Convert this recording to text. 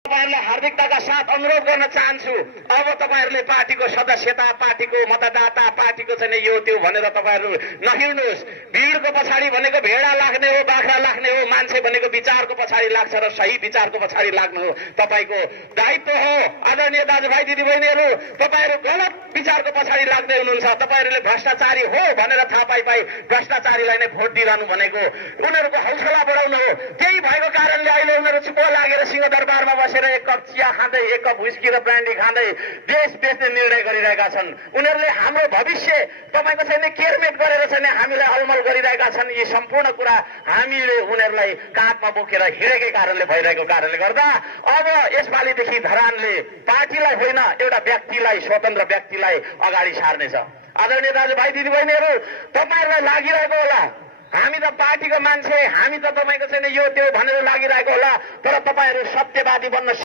तपाईहरुलाई हार्दिकताका साथ अनुरोध गर्न चाहन्छु। अब तपाईहरुले पार्टीको सदस्यता, पार्टीको मतदाता, पार्टीको चाहिँ यो त्यो भनेर तपाईहरु नहिड्नुस्। भिडको पछाडि भनेको भेडा लाग्ने हो, बाख्रा लाग्ने हो। मान्छे भनेको विचारको पछाडि लाग्छ र सही विचारको पछाडि लाग्नु हो तपाईको दायित्व हो। आदरणीय दाजुभाइ दिदीबहिनीहरु, तपाईहरु गलत विचारको पछाडि लाग्दै हुनुहुन्छ। तपाईहरुले भ्रष्टाचारी हो भनेर थाहा पाई भ्रष्टाचारीलाई नै भोट दिइरहनु भनेको उनीहरुको हौसला बढाउनु हो। त्यही भएको कारणले अहिले उनीहरु चुप लागेर सिंहदरबारमा बसेर एक कप चिया खाँदै, एक कप व्हिस्की र ब्रान्डी खाँदै देश बेच्ने निर्णय गरिरहेका छन्। उनीहरुले हाम्रो भविष्य तपाईको चाहिँ केयरमेट गरेर चाहिँ हामीलाई अलमल गरिरहेका छन्। यी सम्पूर्ण कुरा हामीले उनीहरुलाई काँधमा बोकेर हिँडेकै कारणले भइरहेको कारणले गर्दा अब यसपालिदेखि धरानले पार्टीलाई होइन एउटा व्यक्तिलाई, स्वतन्त्र व्यक्तिलाई अगाडि सार्नेछ। आदरणीय दाजुभाइ दिदीबहिनीहरु, तपाईहरुलाई लागिरहेको होला हामी त पार्टीको मान्छे, हामी त तपाईको चाहिँ यो त्यो भनेर लागिरहेको होला, तर तपाईहरु सत्यवादी बन्न